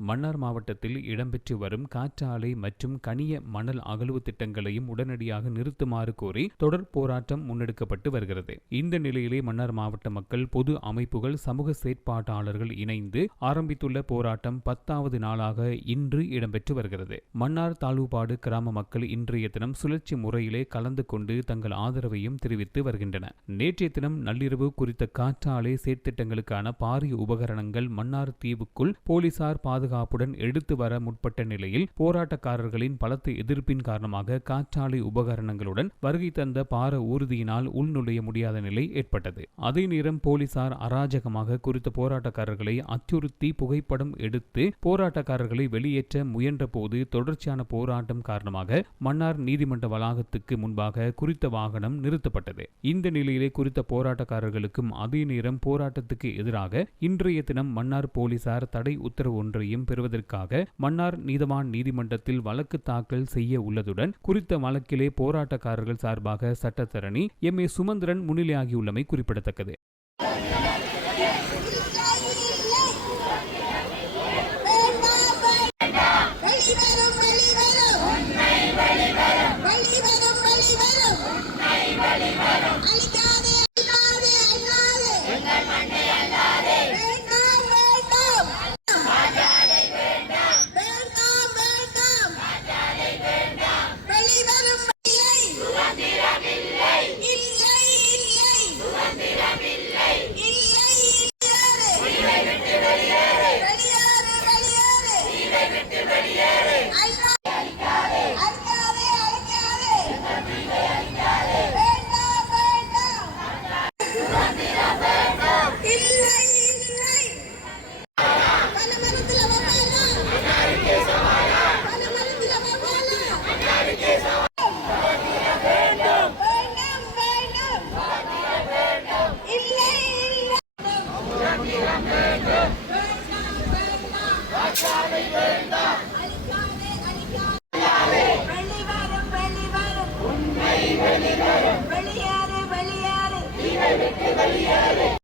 மன்னார் மாவட்டத்தில் இடம்பெற்று வரும் காற்றாலை மற்றும் கனிய மணல் அகழ்வு திட்டங்களையும் உடனடியாக நிறுத்துமாறு கோரி தொடர் போராட்டம் முன்னெடுக்கப்பட்டு வருகிறது. இந்த நிலையிலே மன்னார் மாவட்ட மக்கள் பொது அமைப்புகள் சமூக செயற்பாட்டாளர்கள் இணைந்து ஆரம்பித்துள்ள போராட்டம் பத்தாவது நாளாக இன்று இடம்பெற்று வருகிறது. மன்னார் தாழ்வுபாடு கிராம மக்கள் இன்றைய தினம் சுழற்சி முறையிலே கலந்து கொண்டு தங்கள் ஆதரவையும் தெரிவித்து வருகின்றன நேற்றைய தினம் நள்ளிரவு குறித்த காற்றாலை செயற்திட்டங்களுக்கான பாரிய உபகரணங்கள் மன்னார் தீவுக்குள் போலீசார் பாதுகாப்புடன் எடுத்து வர முற்பட்ட நிலையில் போராட்டக்காரர்களின் பலத்த எதிர்ப்பின் காரணமாக காற்றாலை உபகரணங்களுடன் வருகை தந்த பார ஊர்தியினால் உள்நுழைய முடியாத நிலை ஏற்பட்டது. அதே நேரம் போலீசார் அராஜகமாக குறித்த போராட்டக்காரர்களை அச்சுறுத்தி புகைப்படம் எடுத்து போராட்டக்காரர்களை வெளியேற்ற முயன்ற போது தொடர்ச்சியான போராட்டம் காரணமாக மன்னார் நீதிமன்ற வளாகத்துக்கு முன்பாக குறித்த வாகனம் நிறுத்தப்பட்டது. இந்த நிலையிலே குறித்த போராட்டக்காரர்களுக்கும் அதே நேரம் போராட்டத்துக்கு எதிராக இன்றைய தினம் மன்னார் போலீசார் தடை உத்தரவு ஒன்றையும் பெறுவதற்காக மன்னார் நீதவான் நீதிமன்றத்தில் வழக்கு தாக்கல் செய்ய உள்ளதுடன் குறித்த வழக்கிலே போராட்டக்காரர்கள் சார்பாக சட்டத்தரணி எம் ஏ சுமந்திரன் முன்னிலையாகியுள்ளமை குறிப்பிடத்தக்கது. அழிக்காதே அழிக்காதே வெளியேறு வெளியேறு.